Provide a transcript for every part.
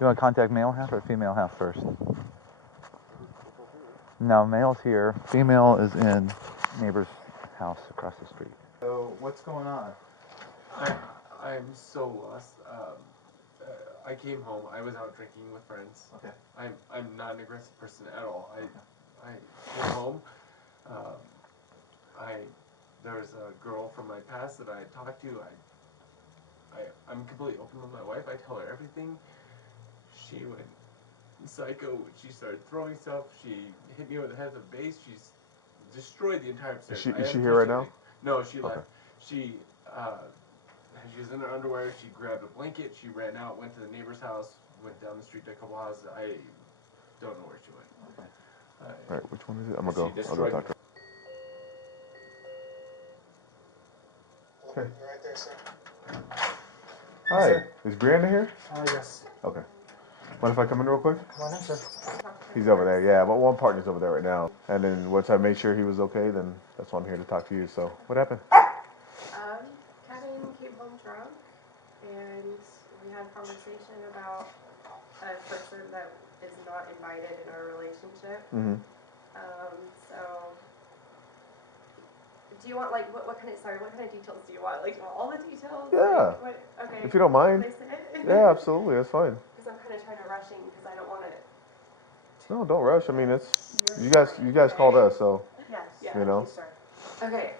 You want to contact male half or female half first? No, male's here. Female is in neighbor's house across the street. So what's going on? I'm so lost. I came home. I was out drinking with friends. Okay. I'm not an aggressive person at all. I came home. Um, there was a girl from my past that I had talked to. I'm completely open with my wife. I tell her everything. She went psycho. She started throwing stuff. She hit me with the head of the base. She's destroyed the entire upstairs. Is she here right now? No, she Okay. left. She was in her underwear. She grabbed a blanket. She ran out, went to the neighbor's house, went down the street to a couple houses. I don't know where she went. Okay. All right, which one is it? I'm gonna go. I'll go talk to her. Okay. You're right there, sir. Hi. Sir. Is Brianna here? Yes. Okay. Mind if I come in real quick? Come on in, sir. He's over there. Yeah, but one partner's over there right now. And then once I made sure he was okay, then that's why I'm here to talk to you. So what happened? Kevin came home drunk, and we had a conversation about a person that is not invited in our relationship. Mm-hmm. So, do you want, like, what kind of details do you want? Like, do you want all the details? Yeah. Like, okay. If you don't mind. Can I say it? Yeah, absolutely. That's fine. Because I'm kind of trying to rushing because I don't want to. No, don't rush. I mean, it's you guys called us, so Yes. Yeah. you know. Okay.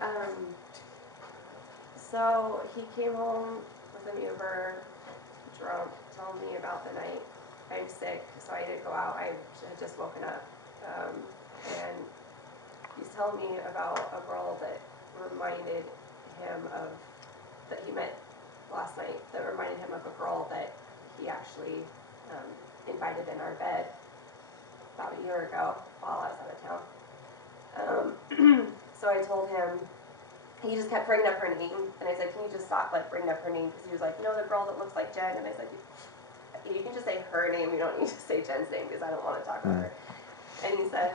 So he came home with an Uber, drunk, telling me about the night. I'm sick, so I didn't go out. I had just woken up, and he's telling me about a girl that reminded him of that he met last night. That reminded him of a girl that he actually invited in our bed about a year ago while I was out of town. So I told him. He just kept bringing up her name, and I said, "Can you just stop bringing up her name?" Because he was like, "No, the girl that looks like Jen." And I said, "You can just say her name. You don't need to say Jen's name because I don't want to talk about her." And he says,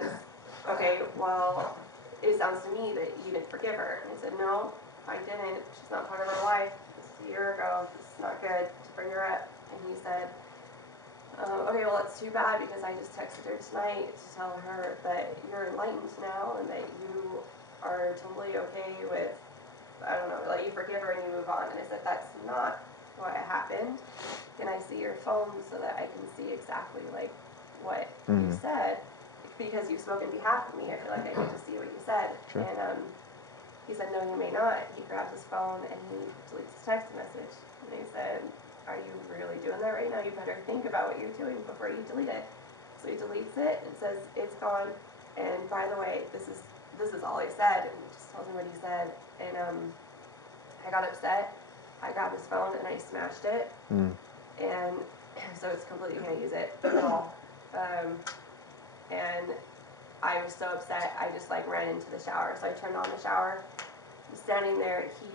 "Okay, well, it sounds to me that you didn't forgive her." And I said, "No, I didn't. She's not part of our life. This is a year ago. This is not good to bring her up." And he said, "Okay, well, it's too bad because I just texted her tonight to tell her that you're enlightened now and that you are totally okay with, I don't know, like you forgive her and you move on." And I said, "That's not what happened. Can I see your phone so that I can see exactly like what you said? Because you spoke in behalf of me. I feel like I need to see what you said." Sure. And he said, "No, you may not." He grabs his phone and he deletes his text message. And he said, "Are you really doing that right now? You better think about what you're doing before you delete it." So he deletes it and says, "It's gone. And by the way, this is all he said," and just tells me what he said. And I got upset. I grabbed his phone and I smashed it. And so it's completely can't use it at all. And I was so upset, I just like ran into the shower. So I turned on the shower. I'm standing there. He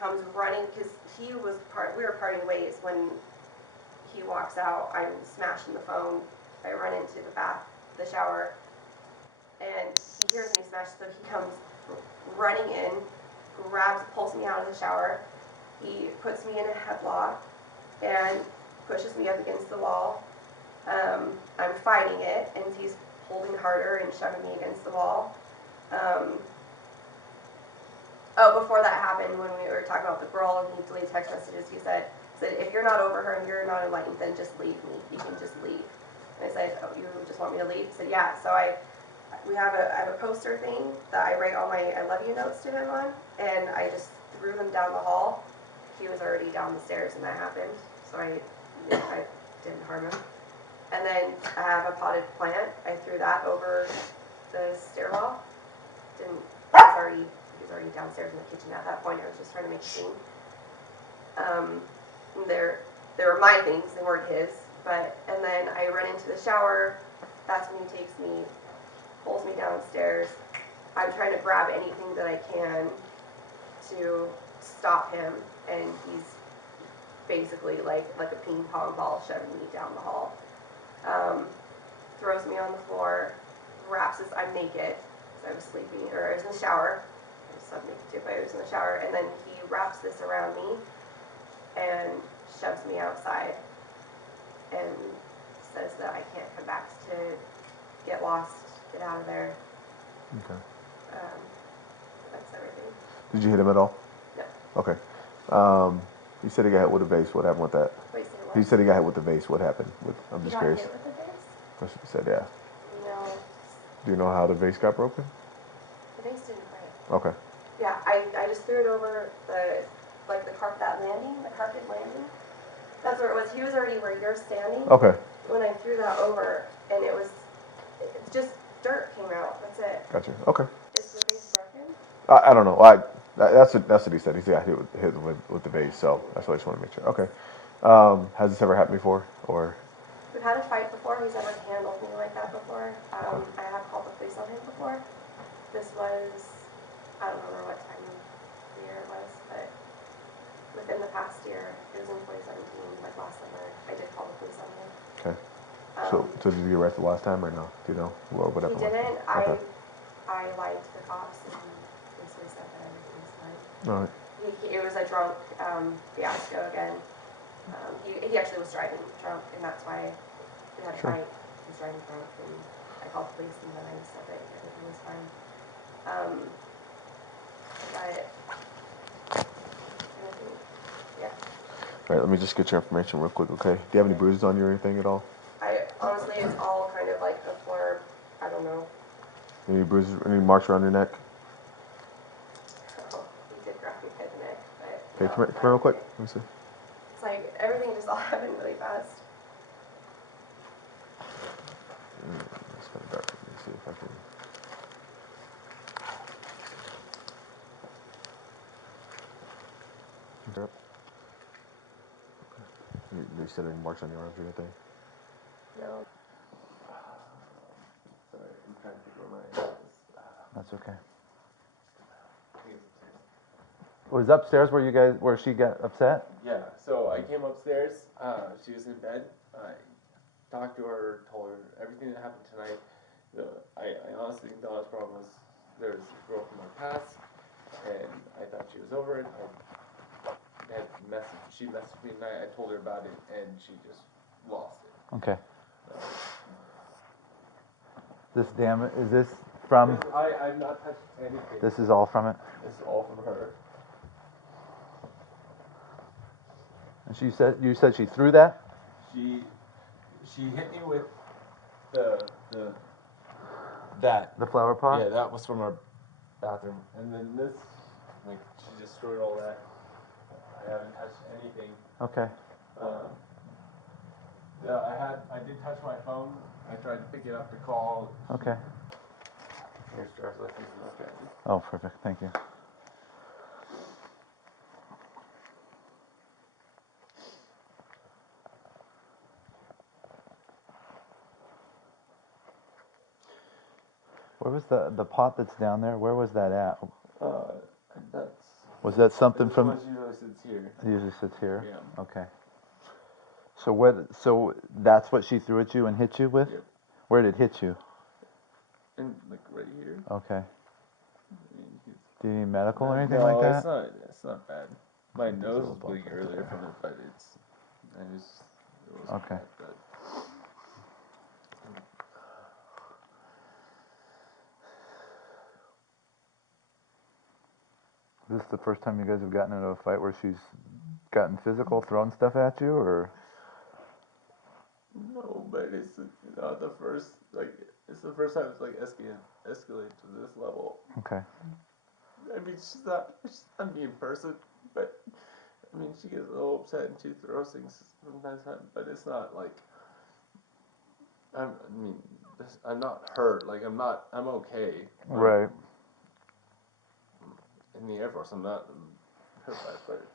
comes running because we were parting ways. When he walks out, I'm smashing the phone. I run into the shower. And he hears me smash, so he comes running in, pulls me out of the shower. He puts me in a headlock and pushes me up against the wall. I'm fighting it, and he's holding harder and shoving me against the wall. Before that happened, when we were talking about the girl and he deleted text messages, he said, "If you're not over her and you're not enlightened, then just leave me. You can just leave." And I said, "Oh, you just want me to leave?" He said, "Yeah." So I have a poster thing that I write all my I love you notes to him on, and I just threw them down the hall. He was already down the stairs when that happened, so I didn't harm him. And then I have a potted plant. I threw that over the stairwell. He was already downstairs in the kitchen at that point. I was just trying to make a scene. They were my things, they weren't his. And then I run into the shower. That's when he takes me, pulls me downstairs. I'm trying to grab anything that I can to stop him, and he's basically like a ping pong ball shoving me down the hall. Throws me on the floor, I'm naked, because I was sleeping, or I was in the shower. I was naked too, but I was in the shower, and then he wraps this around me and shoves me outside and says that I can't come back to get lost, get out of there. Okay. That's everything. Did you hit him at all? No. Okay. You said he got hit with a vase. What happened with that? Wait, say what? He said he got hit with the vase. What happened? I'm He just got curious. hit with the vase? That's what you said, yeah. No, Do you know how the vase got broken? the vase didn't break. Okay. Yeah, I just threw it over the carpet landing. That's where it was. He was already where you're standing. Okay. When I threw that over, and it just dirt came out. That's it. Gotcha. Okay. Is the vase broken? I don't know. That's what he said. He said he got hit with the vase, so that's why I just want to make sure. Okay. Has this ever happened before, or? We've had a fight before. He's never handled me like that before. I have called the police on him before. This was, I don't remember what time of the year it was, but within the past year, it was in 2017, like last summer, I did call the police on him. Okay. So did you get arrested last time or no? Do you know what He happened? didn't. Okay. I lied to the cops and basically said that everything was fine. All right. It was a drunk fiasco again. He actually was driving drunk, and that's why we had a Sure. fight. He was driving drunk, and I called the police, and then I said that everything was fine. But yeah. All right. Let me just get your information real quick, okay? Do you have any bruises on you or anything at all? Honestly, it's all kind of like a blur. I don't know. Any bruises? Any marks around your neck? Oh, he did grab me by the neck, but Okay. no, Come here real quick. Let me see. it's like everything just all happened really fast. It's kind of dark. Let me see if I can. Okay. You said any marks on your arms or anything? No. Sorry, I'm trying to think where my is. That's okay. I think it's upstairs. Was it upstairs where she got upset? Yeah, so I came upstairs, she was in bed, I talked to her, told her everything that happened tonight. I honestly think the honest problem was there was a girl from my past, and I thought she was over it. She messaged me tonight, I told her about it, and she just lost it. Okay. Is this from? I've not touched anything. This is all from it. This is all from her. And you said she threw that? She hit me with that. The flower pot? Yeah, that was from our bathroom. And then this, like, she destroyed all that. I haven't touched anything. Okay. Yeah, I did touch my phone. I tried to pick it up to call. Okay. Here's driver's license and look at it. Oh, perfect. Thank you. Where was the pot that's down there? Where was that at? That's. Was that something This from? one usually sits here. It usually sits here. Yeah. Okay. So that's what she threw at you and hit you with? Yep. Where did it hit you? And like right here. Okay. I mean, Do you need medical or anything no, like that? it's not bad. My nose was bleeding earlier from it, but it wasn't Okay. that bad. Is this the first time you guys have gotten into a fight where she's gotten physical, thrown stuff at you, or? No, but it's not the first. Like, it's the first time it's like escalated to this level. Okay. I mean, she's not a mean person, but I mean, she gets a little upset and she throws things from time to time. But it's not like I'm not hurt. Like I'm okay. Right. In the Air Force, I'm not hurt by it, but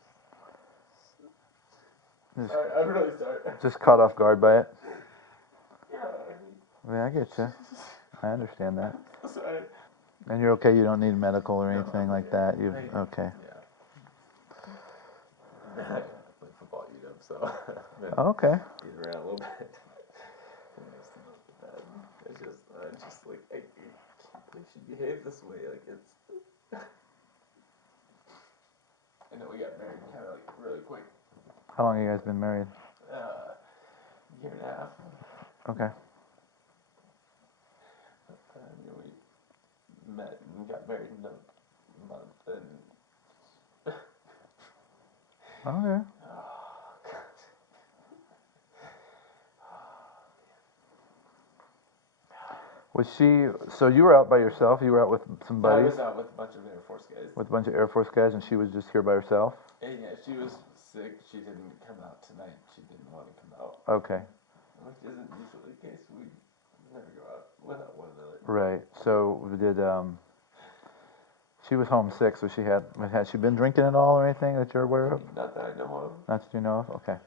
Just, sorry, I'm really sorry. just caught off guard by it. Yeah, I mean, I get you. I understand that. sorry. And you're okay. You don't need medical or No, anything I'm like okay. that. You okay? Yeah. I play football, so been Okay. beat around a little bit. It's just like I can't believe she behaved this way. Like it's. I know we got married kind of like really quick. How long have you guys been married? Year and a half. Okay. We met and got married in a month, and Okay. Was she? So you were out by yourself? You were out with some I buddies? was out with a bunch of Air Force guys. With a bunch of Air Force guys, and she was just here by herself? And yeah, she was sick. She didn't come out tonight. She didn't want to come out. Okay. Which isn't usually the case. We never go out without one another. Right. So did she was homesick, so had she been drinking at all or anything that you're aware of? Not that I know of. Not that you know of? Okay.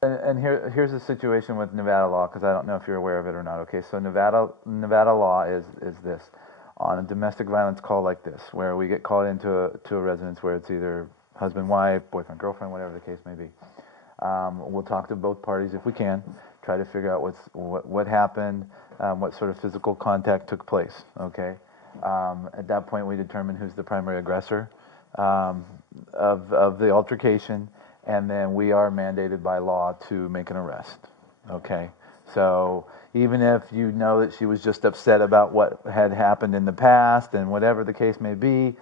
And here's the situation with Nevada law, because I don't know if you're aware of it or not. Okay, so Nevada law is this. On a domestic violence call like this, where we get called into a residence where it's either husband, wife, boyfriend, girlfriend, whatever the case may be. We'll talk to both parties if we can, try to figure out what happened, what sort of physical contact took place. Okay. At that point, we determine who's the primary aggressor of the altercation, and then we are mandated by law to make an arrest. Okay, so even if you know that she was just upset about what had happened in the past and whatever the case may be,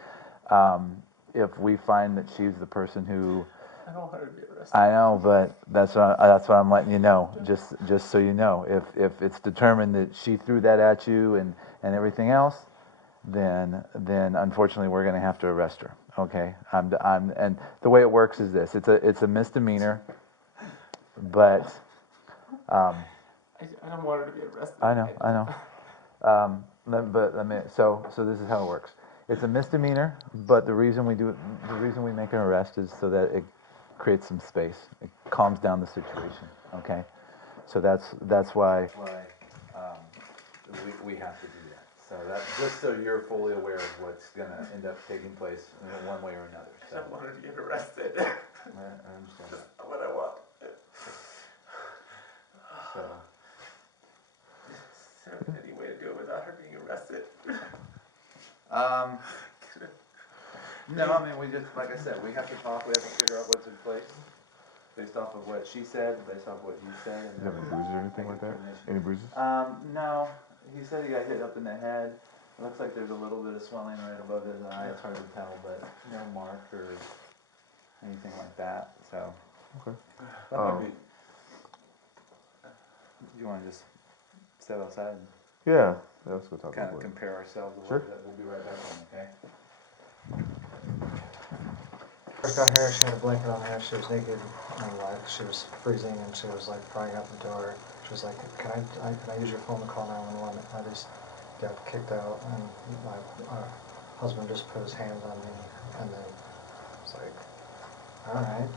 if we find that she's the person who, I don't want her to be arrested. I know, but that's what I'm letting you know. Just so you know, if it's determined that she threw that at you and everything else, then unfortunately we're going to have to arrest her. Okay, and the way it works is this: it's a misdemeanor, but I don't want her to be arrested. I know. So this is how it works. It's a misdemeanor, but the reason we make an arrest is so that it creates some space. It calms down the situation. Okay, so that's why we have to do that. So that just so you're fully aware of what's gonna end up taking place in one way or another. I don't want her to get arrested. I understand That's that. not what I want. So. Is there any way to do it without her being arrested? No, I mean, we just, like I said, we have to talk, we have to figure out what's in place based off of what she said, based off what you said. And You have any bruises or anything like that? Any bruises? No, he said he got hit up in the head. It looks like there's a little bit of swelling right above his eye, it's hard to tell, but no mark or anything like that, so. Okay. That might be. You wanna just step outside and Yeah, let's go talk kind about of it. compare ourselves a Sure. little bit? We'll be right back on, okay? First got here, she had a blanket on her, she was naked, and like, she was freezing, and she was like prying out the door. She was like, can I use your phone to call 911? I just got kicked out, and my husband just put his hands on me, and then it's like, alright.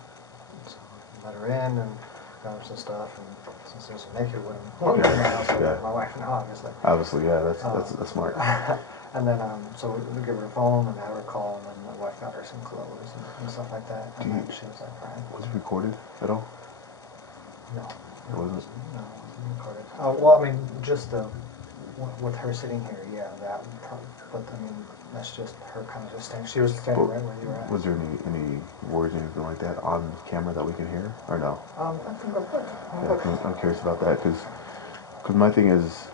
So I let her in, and got her some stuff, and since there's some naked women in my house, I Yeah. let my wife know, obviously. Obviously, yeah, that's smart. And then, so we give her a phone and have her call, and then my wife got her some clothes and stuff like that. And then she was like crying. Was it recorded at all? No. It wasn't? No, it wasn't recorded. Well, I mean, just with her sitting here, yeah, that would probably, but I mean, that's just her kind of just standing. She was standing right where you were at. Was there any words or anything like that on camera that we can hear, or no? I think we're good. Yeah, I'm curious about that, because my thing is,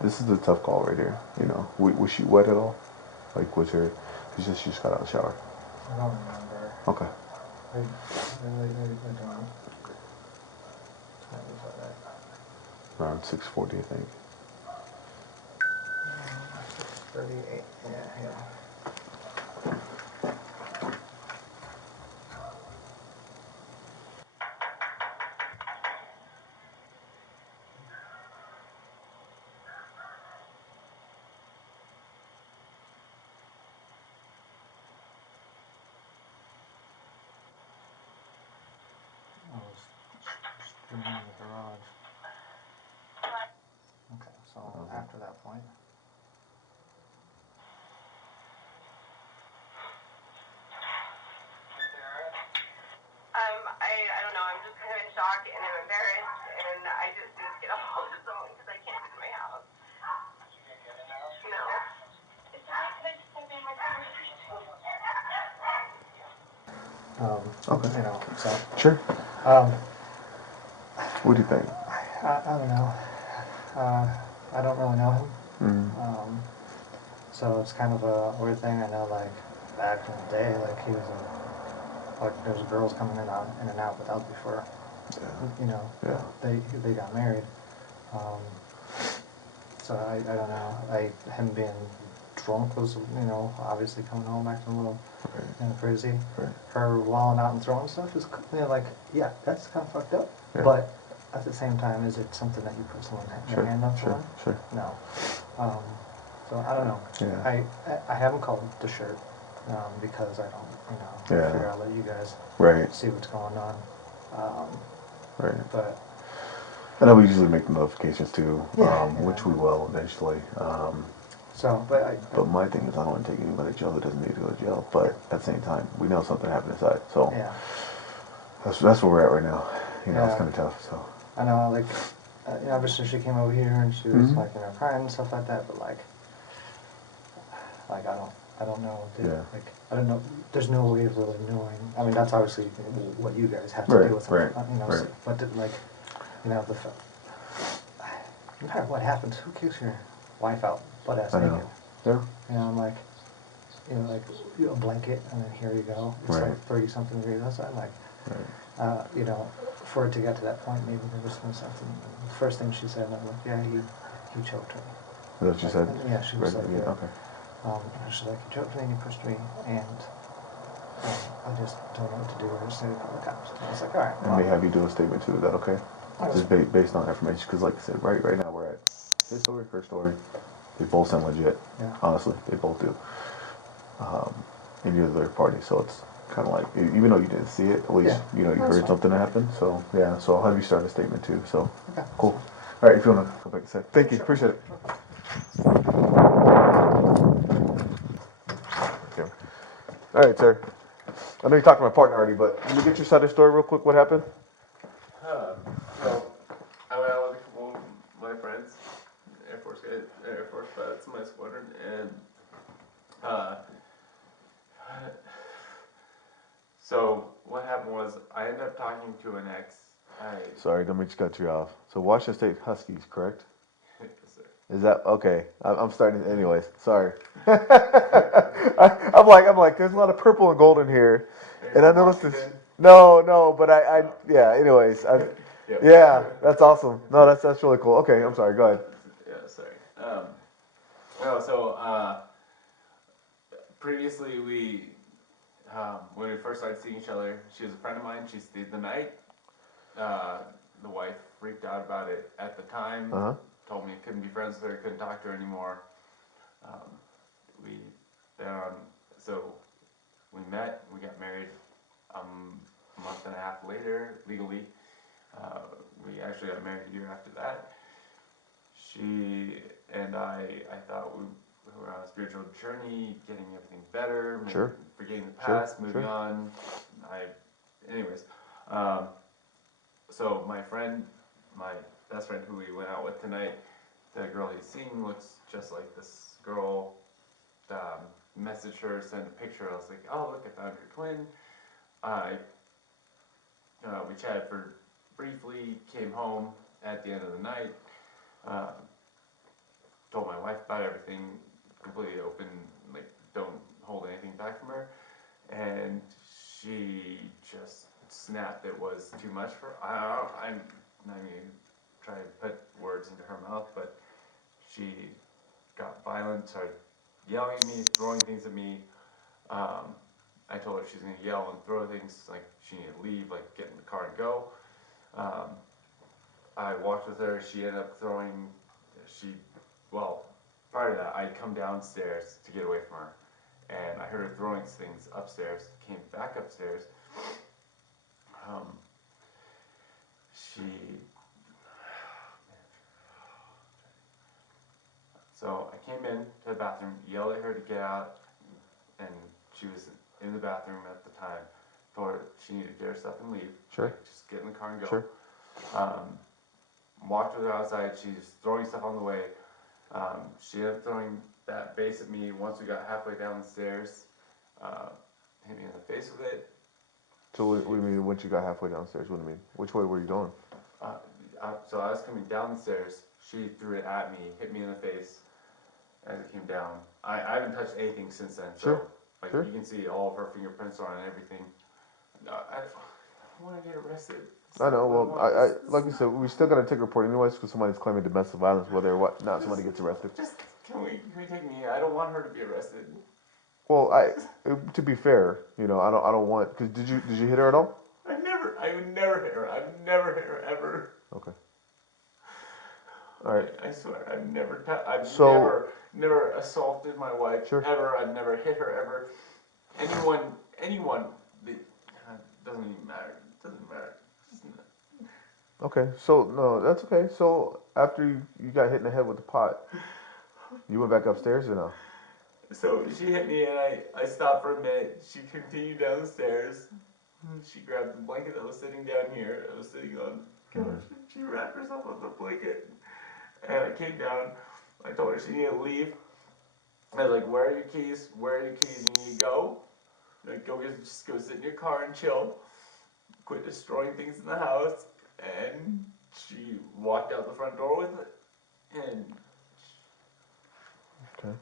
this is a tough call right here, you know. Was she wet at all? Like, was her, she just got out of the shower. I don't remember. Okay. I don't. What was that? Around 6:40, I think. 38, yeah. I was screaming in the garage. Okay, so after that point. I don't know, I'm just kind of in shock and I'm embarrassed and I just need to get a hold of someone because I can't get in my house. You can't get in the house? No. It's alright, could I just step in my conversation? Okay. You know, so. Sure. Um, What do you think? I don't know. I don't really know him. Mm. So it's kind of a weird thing. I know, like, back in the day, like, he was like, there was girls coming in and out without before, Yeah. you know, Yeah. they got married. Um, so I don't know. Him being drunk was, you know, obviously coming home acting a little, Right. you know, crazy. Right. Her walling out and throwing stuff is, you know, like, yeah, that's kind of fucked up. Yeah. But at the same time, is it something that you personally your Sure. hand up Sure. on? Sure. No. Um, so I don't know. Yeah. I haven't called the shirt because I don't, you know, Yeah. figure I'll let you guys Right. see what's going on. Right. But I know we usually make the notifications too, Yeah, which yeah. we will eventually. so, but But my thing is, I don't want to take anybody to jail that doesn't need to go to jail. But at the same time, we know something happened inside, so yeah, that's where we're at right now. You know, it's Yeah. kind of tough. So I know, like, you know, obviously she came over here and she was Mhm. like, you know, crying and stuff like that. But like I don't know. Yeah. Like, I don't know. There's no way of really knowing. I mean, that's obviously what you guys have to Right, deal with. right, You know, right. so, but like, you know, no matter what happens, who kicks your wife out butt ass I naked? know. Yeah. You know, I'm like, a blanket, and then here you go. It's Right. like 30-something degrees outside. Like, Right. you know, for it to get to that point, maybe there was something. The first thing she said, and I'm like, yeah, he choked her. Is that what you said? Yeah, she was Right, like, yeah, yeah. okay. She's like, you choked me and you pushed me, and I just don't know what to do. I just need to call the cops. And I was like, all right. And they have you do a statement too. Is that okay? Well, Just based on information, because like I said, right now we're at his story, her story. They both sound legit. Yeah. Honestly, they both do. And you're the third party, so it's kind of like, even though you didn't see it, at least Yeah, you know you that's heard fine. something happen. So yeah, so I'll have you start a statement too. So Okay. cool. All right, if you wanna come back and say, thank you, appreciate it. Okay. All right, sir. I know you talked to my partner already, but can you get your side of the story real quick? What happened? So I went out with a couple of my friends, Air Force vets, my squadron, and uh, so what happened was I ended up talking to an ex. Sorry, don't mean to cut you off. So Washington State Huskies, correct? Yes, sir. Is that okay? I'm starting. Anyways, sorry. I'm like, there's a lot of purple and gold in here, and I noticed this. Washington? No, but yeah. Anyways, Yep. yeah, that's awesome. No, that's really cool. Okay, I'm sorry. Go ahead. Yeah, sorry. No, so previously when we first started seeing each other, she was a friend of mine. She stayed the night. The wife freaked out about it at the time. Uh huh. Told me I couldn't be friends with her, couldn't talk to her anymore. Um, we so we met, we got married a month and a half later legally. We actually got married a year after that. She and I thought we were on a spiritual journey, getting everything better, Sure. forgetting the Sure, past, moving sure. on. Anyways, um, so my best friend who we went out with tonight, the girl he's seeing looks just like this girl. Messaged her, sent a picture. I was like, oh look, I found your twin. I we chatted for briefly, came home at the end of the night, uh, told my wife about everything, completely open, like don't hold anything back from her, and she just snapped. It was too much for her. I'm not even trying to put words into her mouth, but she got violent, started yelling at me, throwing things at me. I told her she's gonna yell and throw things, like she needed to leave, like get in the car and go. Um, I walked with her. She ended up throwing. She, well, prior to that, I'd come downstairs to get away from her, and I heard her throwing things upstairs. Came back upstairs. Um, she. So I came in to the bathroom, yelled at her to get out, and she was in the bathroom at the time. Told her she needed to get her stuff and leave. Sure. Like, just get in the car and go. Sure. Walked with her outside. She's throwing stuff on the way. She ended up throwing that vase at me once we got halfway down the stairs. Hit me in the face with it. So what do you mean once you got halfway downstairs? What do you mean? Which way were you going? so I was coming down the stairs. She threw it at me, hit me in the face as it came down. I haven't touched anything since then. So Sure, like sure. you can see all of her fingerprints on it and everything. No, I don't want to get arrested. I know. That's not what Well, want. like you said, we still gotta take a report anyways because somebody's claiming domestic violence, whether or what not somebody gets arrested. Just can we take me? I don't want her to be arrested. Well, to be fair, I don't want. Cause did you hit her at all? I would never hit her. I've never hit her ever. Okay. All right. I swear, I've So- never assaulted my wife Sure. ever. I've never hit her ever. Anyone, doesn't even matter. Doesn't matter. Just, Okay. So no, that's okay. So after you got hit in the head with the pot, you went back upstairs or no? so she hit me and I stopped for a minute. She continued down the stairs. She grabbed the blanket that was sitting down here. I was sitting on. Gosh, she wrapped herself up the blanket. And I came down. I told her she needed to leave. I was like, "Where are your keys? Where are your keys? You need to go. Like, just go sit in your car and chill. Quit destroying things in the house." And she walked out the front door with it. And Okay.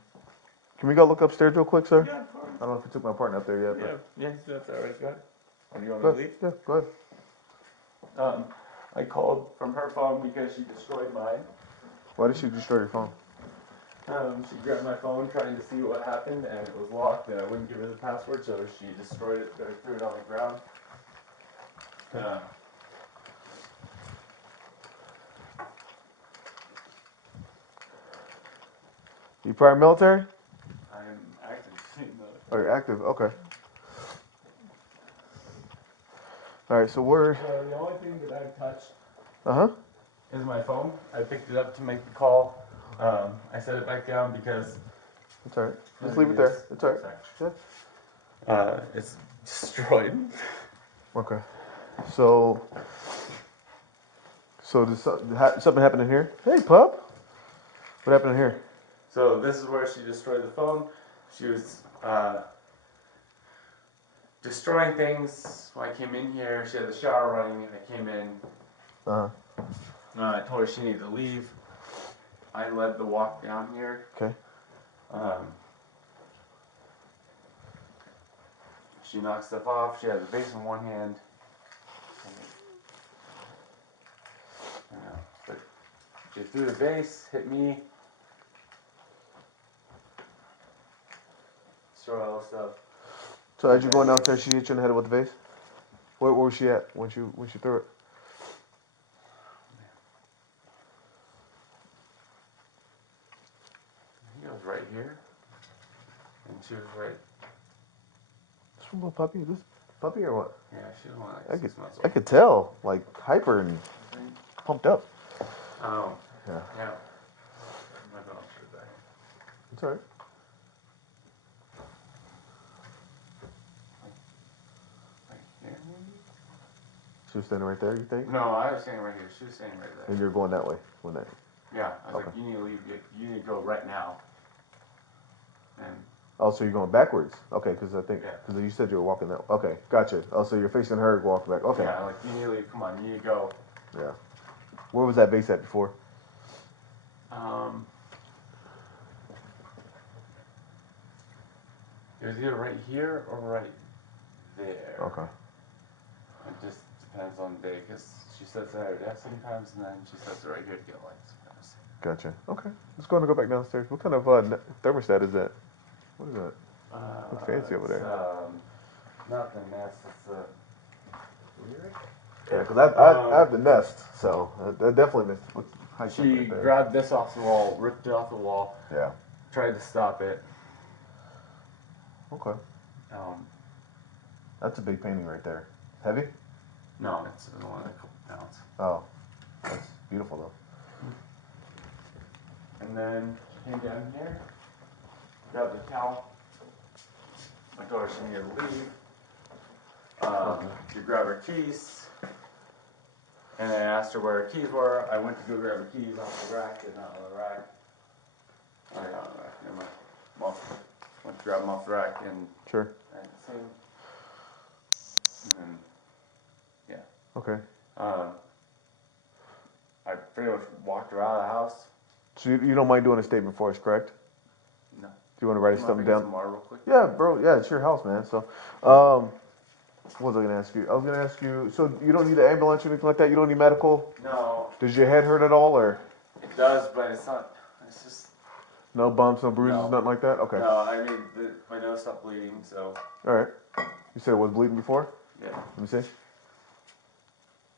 Can we go look upstairs real quick, sir? yeah, of course. I don't know if you took my partner up there yet. Yeah, that's alright. Go ahead. Or do you want But me to leave? yeah, go ahead. I called from her phone because she destroyed mine. Why did she destroy your phone? She grabbed my phone trying to see what happened, and it was locked, and I wouldn't give her the password, so she destroyed it, or threw it on the ground. You prior military? I'm active in Or you're active? Okay. All right. So we're. So the only thing that I've touched Uh huh. is my phone. I picked it up to make the call. I set it back down because It's all right. Just leave it there. It's all right. Yeah. it's destroyed. Okay. So. So did something happen in here? Hey, pup. What happened in here? So this is where she destroyed the phone. She was destroying things when I came in here. She had the shower running. I came in. Uh huh. I told her she needed to leave. I led the walk down here. Okay. She knocked stuff off. She had the vase in one hand. But she threw the vase, hit me. Destroyed all the stuff. So as you're going downstairs, she hit you in the head with the vase. Where was she at when she threw it? He was right here. And she was right. This little puppy? This puppy or what? Yeah, she was only I like could 6 months I old. could tell, like hyper and pumped up. Oh, Yeah. yeah. I'm not going to the back. It's alright. Right here, maybe? She was standing right there, you think? No, I was standing right here. She was standing right And there. you're going that way when that. Yeah, I was like, Okay. you need to leave. You need to go right now. And Oh, so you're going backwards? Okay, because Yeah. because you said you were walking that. Okay, gotcha. Oh, so you're facing her, walking back. Okay. yeah, like, you need to leave. Come on, you need to go. Yeah. Where was that base at before? It was either right here or right there. Okay. It just depends on the day, because she sets it at her desk sometimes, and then she sets it right here to get light sometimes. Gotcha. Okay. Let's go back downstairs. What kind of thermostat is that? What is that? Look fancy over there. It's not the nest, it's the lyric. Yeah, because I have the Nest, so that definitely looks high tech She right there. grabbed this off the wall, ripped it off the wall, Yeah. tried to stop it. Okay. Um, That's a big painting right there. Heavy? no, it's only a couple pounds. Oh, that's beautiful though. And then she came down here, grabbed the towel. I told her she needed to leave. She grabbed her keys. And then I asked her where her keys were. I went to go grab her keys off the rack, and not on the rack. Oh, yeah, on the rack. Never mind. Went to grab them off the rack, and Sure. I didn't see them. And then, Okay. pretty much walked her out of the house. So you don't mind doing a statement for us, correct? No. Do you want to write You something want to down? some water real quick? Yeah, bro. Yeah, it's your house, man. So, what was I gonna ask you? I was gonna ask you. So you don't need an ambulance or anything like that. You don't need medical. No, Does your head hurt at all, or it does, but it's not. It's just no bumps, no bruises, No. nothing like that? Okay. no. I mean, my nose stopped bleeding, so All right. You said it was bleeding before. yeah. Let me see.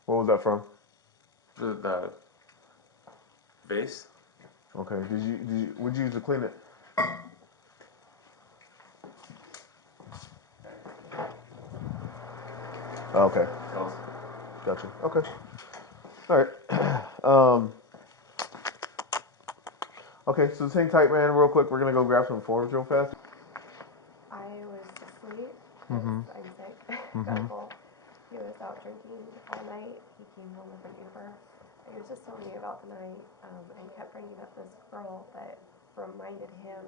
What was that from? The base. Okay. Would you use to clean it? Oh, okay. So, Gotcha. Okay. All right. Um. Okay. So hang tight, man. Real quick, we're gonna go grab some forms real fast. I was asleep Mhm. because I'm sick. Mhm. Well, he was out drinking all night. He came home with an Uber. He was just telling me about the night and kept bringing up this girl that reminded him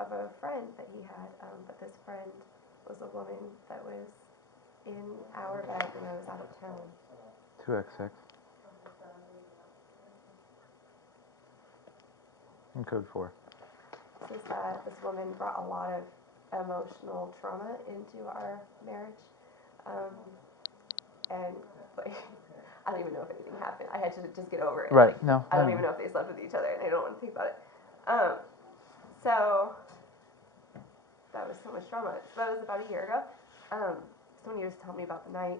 of a friend that he had. But this friend was a woman that was in our bed when I was out of town. 2x6. And code 4. This is that this woman brought a lot of emotional trauma into our marriage. And like, I don't even know if anything happened. I had to just get over it. Right. Like, No. I don't even know if they slept with each other, and I don't want to think about it. So that was so much trauma. That was about a year ago. So when he was telling me about the night,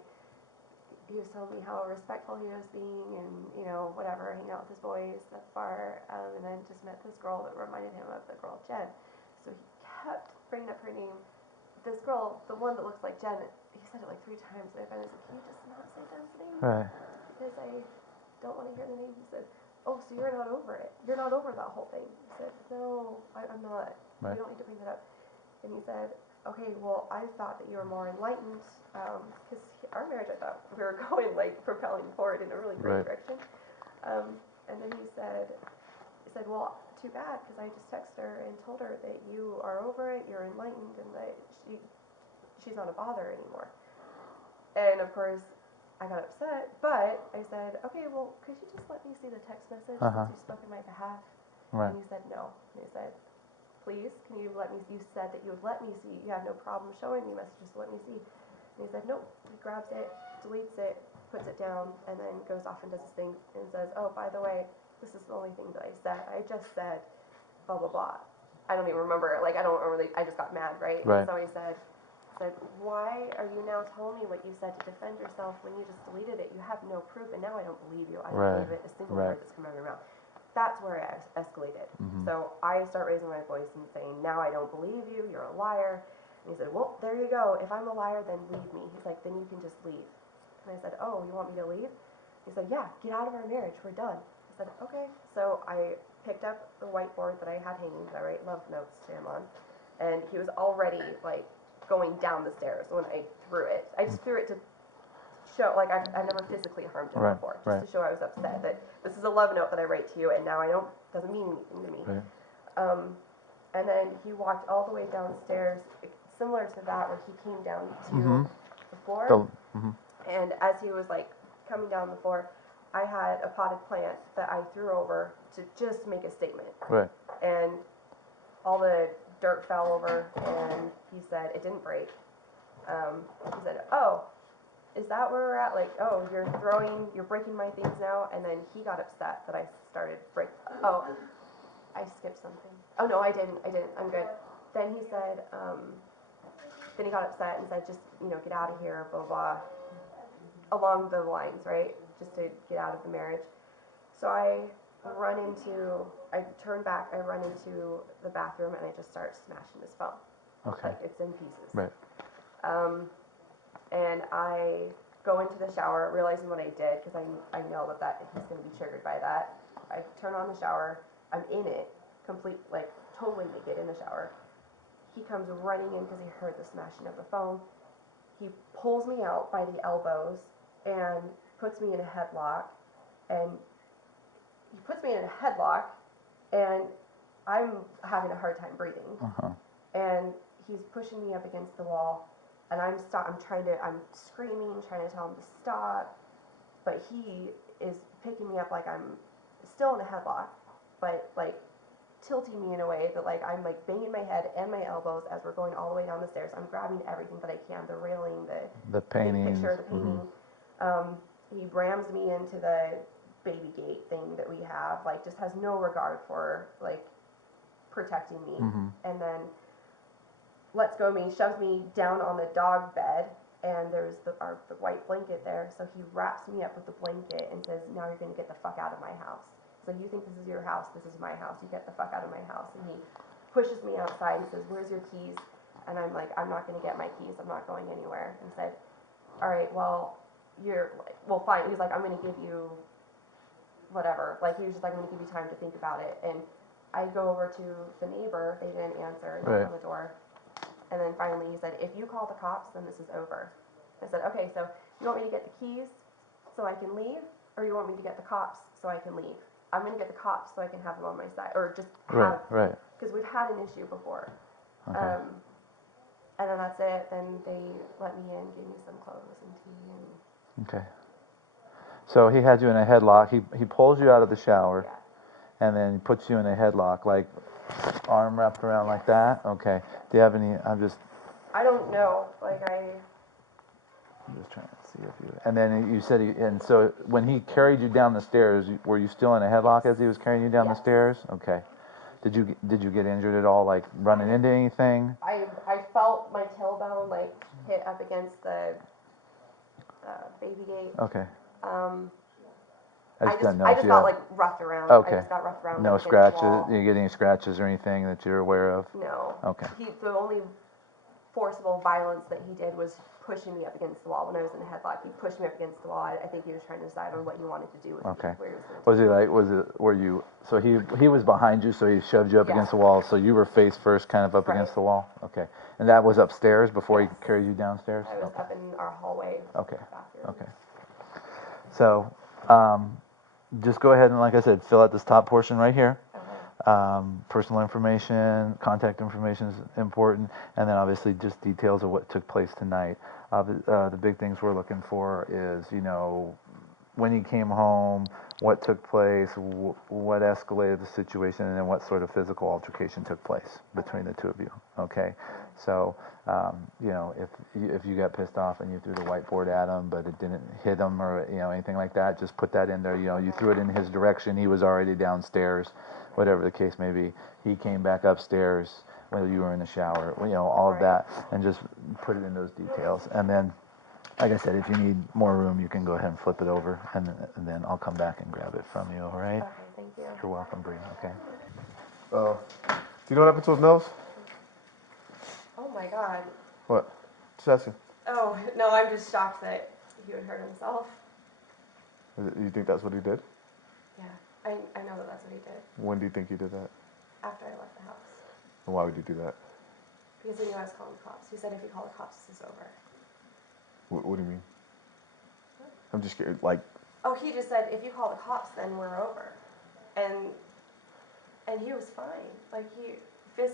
he was telling me how respectful he was being, and whatever, hanging out with his boys at the bar, and then just met this girl that reminded him of the girl Jen. So he kept bringing up her name. This girl, the one that looks like Jen, he said it like 3 times, and I finally said, "Can you just not say Jen's name? Right. Because I don't want to hear the name." He said, "Oh, so you're not over it? You're not over that whole thing?" I said, "No, I'm not. Right. You don't need to bring that up." And he said, "Okay, well, I thought that you were more enlightened, because our marriage, I thought we were going, like, propelling forward in a really great Right. direction." And then he said, "Well, too bad, because I just texted her and told her that you are over it, you're enlightened, and that she's not a bother anymore." And of course, I got upset, but I said, "Okay, well, could you just let me see the text message Uh-huh. since you spoke in my behalf?" Right. And he said, "No." And he said, "Please, can you let me, you said that you would let me see, you have no problem showing me messages, let me see." And he said, "Nope." He grabs it, deletes it, puts it down, and then goes off and does his thing and says, "Oh, by the way, this is the only thing that I said. I just said blah, blah, blah." I don't even remember, like, I don't really, I just got mad, right? Right. And so he said, "Why are you now telling me what you said to defend yourself when you just deleted it? You have no proof, and now I don't believe you. I don't Right. believe it, a single Right. word that's come out of your mouth." That's where it escalated. Mhm. So I start raising my voice and saying, "Now I don't believe you, you're a liar." And he said, "Well, there you go. If I'm a liar, then leave me." He's like, "Then you can just leave." And I said, "Oh, you want me to leave?" He said, "Yeah, get out of our marriage. We're done." I said, "Okay." So I picked up the whiteboard that I had hanging that I write love notes to him on. And he was already, like, going down the stairs when I threw it. I just threw it to show, like, I've never physically harmed him Right, before, just right. to show I was upset that this is a love note that I write to you, and now doesn't mean anything to me. Right. And then he walked all the way downstairs, similar to that, where he came down to Mhm. the floor. Mhm. And as he was, like, coming down the floor, I had a potted plant that I threw over to just make a statement. Right. And all the dirt fell over, and he said it didn't break. He said, "Oh, is that where we're at? Like, oh, you're breaking my things now?" And then he got upset that I started oh, I skipped something. Oh, no, I didn't, I'm good. Then he said, then he got upset and said, "Just, get out of here, blah, blah," along the lines, right? Just to get out of the marriage. So I turn back, I run into the bathroom, and I just start smashing his phone. Okay. Like, it's in pieces. Right. And I go into the shower, realizing what I did, because I know that he's going to be triggered by that. I turn on the shower, I'm in it, like, totally naked in the shower. He comes running in because he heard the smashing of the phone. He pulls me out by the elbows and puts me in a headlock, and I'm having a hard time breathing. Uh-huh. And he's pushing me up against the wall, and I'm screaming, trying to tell him to stop, but he is picking me up like I'm still in a headlock, but like tilting me in a way that like I'm like banging my head and my elbows as we're going all the way down the stairs. I'm grabbing everything that I can, the railing, the The big paintings. picture, the painting. He rams me into the baby gate thing that we have, like just has no regard for like protecting me. And then lets go of me, shoves me down on the dog bed, and there's the white blanket there, so he wraps me up with the blanket and says, now you're gonna get the fuck out of my house. So you think this is your house, this is my house, you get the fuck out of my house. And he pushes me outside and says, where's your keys? And I'm like, I'm not gonna get my keys, I'm not going anywhere. And said, all right, well, you're like, well, fine. He's like, I'm gonna give you whatever. Like, he was just like, I'm gonna give you time to think about it. And I go over to the neighbor, they didn't answer, knocked on the door. And then finally he said, if you call the cops, then this is over. I said, okay, so you want me to get the keys so I can leave, or you want me to get the cops so I can leave? I'm gonna get the cops so I can have them on my side, or just have, because we've had an issue before. Okay. And then that's it. Then they let me in, gave me some clothes and tea, and Okay. So he had you in a headlock. He pulls you out of the shower, and then puts you in a headlock, like arm wrapped around like that. Okay. Do you have any? I don't know. Like I'm just trying to see if you. And then you said and so when he carried you down the stairs, were you still in a headlock as he was carrying you down the stairs? Okay. Did you get injured at all, like running into anything? I felt my tailbone like hit up against the baby gate. Okay. I just got like roughed around. Okay. I just got roughed around. No like, scratches. against the wall. You get any scratches or anything that you're aware of? No. Okay. The only forcible violence that he did was pushing me up against the wall when I was in a headlock. He pushed me up against the wall. I think he was trying to decide on what he wanted to do with me. Where he was gonna so he was behind you, so he shoved you up against the wall, so you were face first kind of up against the wall? Okay. And that was upstairs before he carried you downstairs? I was up in our hallway. Okay. Bathroom. Okay. So, just go ahead and, like I said, fill out this top portion right here. Okay. Personal information, contact information is important, and then obviously just details of what took place tonight. The big things we're looking for is, when you came home, what took place, what escalated the situation, and then what sort of physical altercation took place between the two of you. Okay, so if you got pissed off and you threw the whiteboard at him, but it didn't hit him or anything like that, just put that in there. You threw it in his direction. He was already downstairs, whatever the case may be. He came back upstairs while you were in the shower. All of that, and just put it in those details, and then. Like I said, if you need more room, you can go ahead and flip it over, and then I'll come back and grab it from you, all right? Okay, thank you. You're welcome, Bree, okay? Do you know what happened to his nose? Oh my God. What? Just asking. Oh, no, I'm just shocked that he would hurt himself. You think that's what he did? Yeah, I know that that's what he did. When do you think he did that? After I left the house. And why would you do that? Because he knew I was calling the cops. He said if you call the cops, this is over. What do you mean? I'm just scared. Like, Oh, he just said if you call the cops, then we're over. And he was fine. Like he was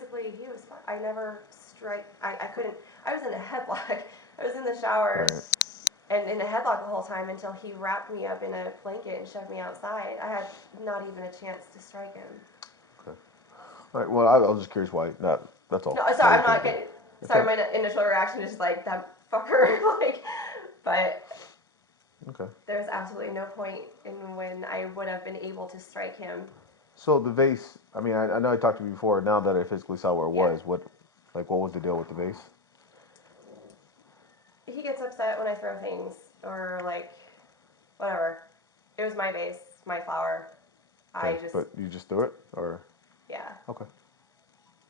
fine. I never I couldn't. I was in a headlock. I was in the shower and in a headlock the whole time until he wrapped me up in a blanket and shoved me outside. I had not even a chance to strike him. okay. All right. Well, I was just curious why. That's all. No, sorry, I'm not getting. Sorry, my initial reaction is like that fucker. Like, but. Okay. There's absolutely no point in when I would have been able to strike him. So the vase. I mean, I know I talked to you before. Now that I physically saw where it was, what was the deal with the vase? He gets upset when I throw things or like, whatever. It was my vase, my flower. Okay, but you just threw it, or? Yeah. Okay.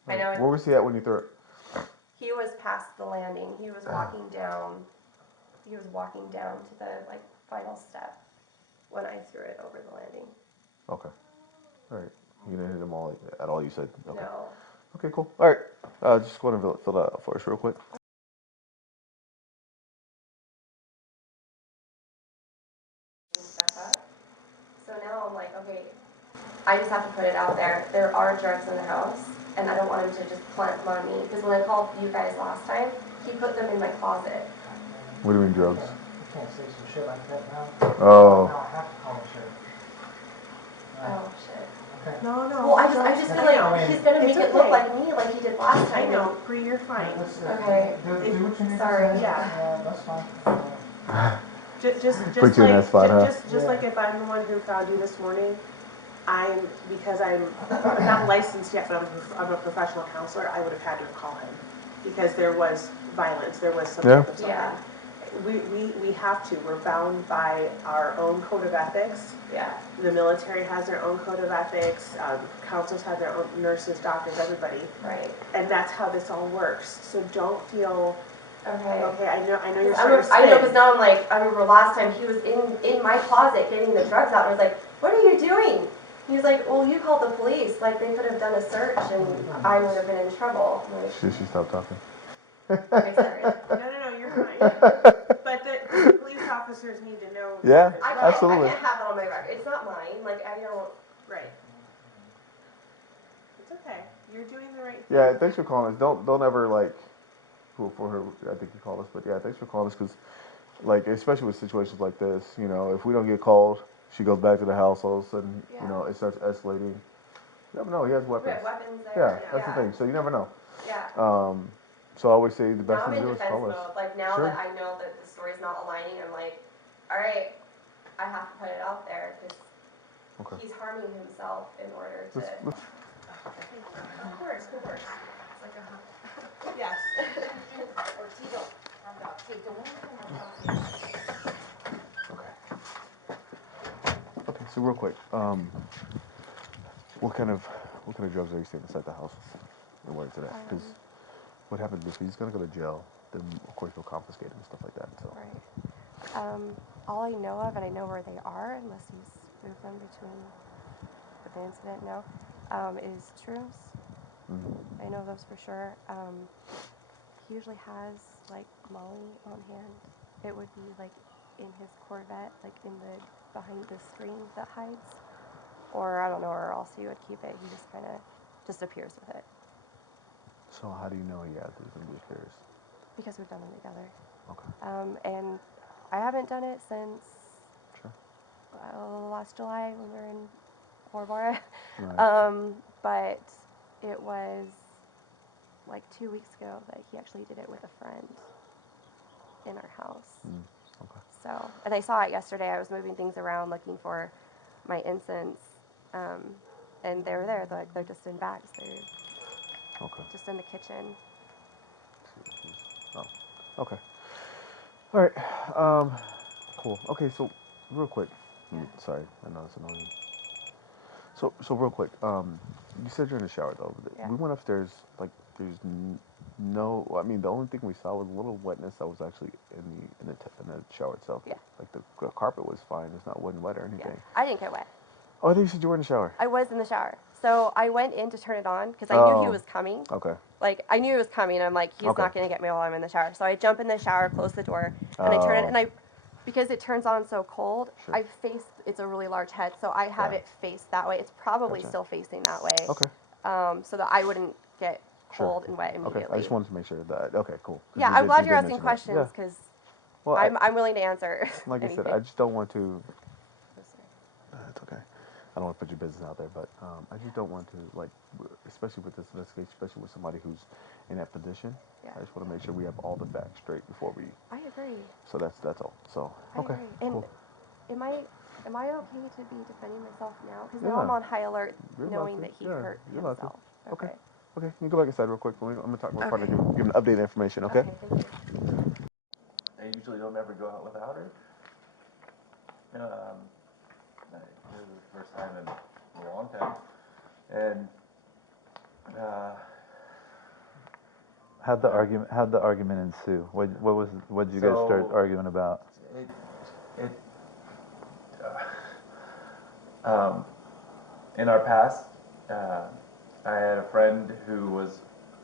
I know. Where was he at when you threw it? He was past the landing. He was walking down. He was walking down to the final step when I threw it over the landing. Okay. All right. You didn't hit him all at all. You said. Okay. No. Okay. Cool. All right. Just go ahead and fill that out for us real quick. Stuff up. So now I'm like, okay, I just have to put it out there. There are drugs in the house, and I don't want him to just plant them on me. Because when I called you guys last time, he put them in my closet. What do you mean drugs? You can't say some shit like that now. Oh. Now I have to call him shit. Oh, shit. No, no. Well, I just feel like he's gonna make It's it look okay. like me, like he did last I time. know, Bree, you're fine. Okay. Do what you need to Sorry. say. Yeah. That's fine. Just Put you in that spot, huh? just like if I'm the one who found you this morning, because I'm not licensed yet, but I'm a professional counselor, I would have had to call him. Because there was violence, there was some type of something. Yeah. We have to, we're bound by our own code of ethics. Yeah. The military has their own code of ethics, councils have their own, nurses, doctors, everybody. Right. And that's how this all works. So don't feel, Okay. I know you're starting to spin. I know, because now I'm like, I remember last time he was in my closet getting the drugs out, and I was like, what are you doing? He was like, well, you called the police, like they could have done a search and I would have been in trouble. I'm like, She stopped talking. okay, sorry. No, you're fine. But the police officers need to know. Yeah, I absolutely. can't have that on my record. It's not mine. Like, I don't. Right. It's okay. You're doing the right thing. Yeah, thanks for calling us. Don't ever like, for her. I think you called us, but yeah, thanks for calling us because, like, especially with situations like this, you know, if we don't get called, she goes back to the house. All of a sudden, you know, it starts escalating. You never know. He has We weapons. have weapons Yeah, there. that's the thing. So you never know. Yeah. So I always say the Now best I'm thing in to do is defense call us. mode. Like, now Sure. that I know that the story's not aligning, I'm like, all right, I have to put it out there because he's harming himself in order to. Of course. It's like a yes. Okay, so real quick, what kind of drugs are you staying inside the house and where to that? Because what happens if he's gonna go to jail, then of course we'll confiscate him and stuff like that. So Right. All I know of, and I know where they are, unless he's moved them between the incident now, is shrooms. I know those for sure. He usually has like Molly on hand. It would be like in his Corvette, like in the behind the screen that hides, or I don't know where else he would keep it. He just kind of just appears with it so how do you know he has these and be curious? because we've done them together. Okay. And I haven't done it since Sure. last July when we were in Bora Bora. Right. But it was like 2 weeks ago that he actually did it with a friend in our house. Okay. So, and I saw it yesterday. I was moving things around looking for my incense, and they were there. They're just in bags. They're Okay. just in the kitchen. Oh. Okay. All right. Cool. Okay. So, real quick. Sorry, I know it's annoying. So real quick. You said you're in the shower though. Yeah. We went upstairs. Like, there's no. I mean, the only thing we saw was a little wetness that was actually in the shower itself. Yeah. Like the carpet was fine. It's not wasn't wet or anything. Yeah. I didn't get wet. Oh, I think you said you were in the shower. I was in the shower. So I went in to turn it on because I knew he was coming. Okay. Like, I knew he was coming. I'm like, he's not going to get me while I'm in the shower. So I jump in the shower, close the door, and I turn it, and because it turns on so cold, Sure. it's a really large head, so I have it faced that way. It's probably still facing that way. Okay. So that I wouldn't get cold and wet Okay. immediately. I just wanted to make sure that. Okay. Cool. Yeah, I'm glad you're asking mention that. questions Yeah. because Well, I'm willing to answer. like I anything. said, I just don't want to. Oh, sorry. It's okay. I don't want to put your business out there, but I just don't want to, like, especially with this investigation, especially with somebody who's in that position. Yeah. I just want to make sure we have all the facts straight before we. I agree. So that's all. So I okay. agree. And Cool. am I okay to be defending myself now? Because Yeah. now I'm on high alert, You're allowed knowing to. that he Yeah, hurt you're allowed to. himself. Okay. Okay. You go back inside real quick. I'm gonna talk to my partner. Okay. Give him updated information. Okay. Okay, thank you. I usually don't ever go out without her. This is the first time in a long time, and How'd the argument ensue? What did you guys start So- arguing about? In our past, I had a friend who was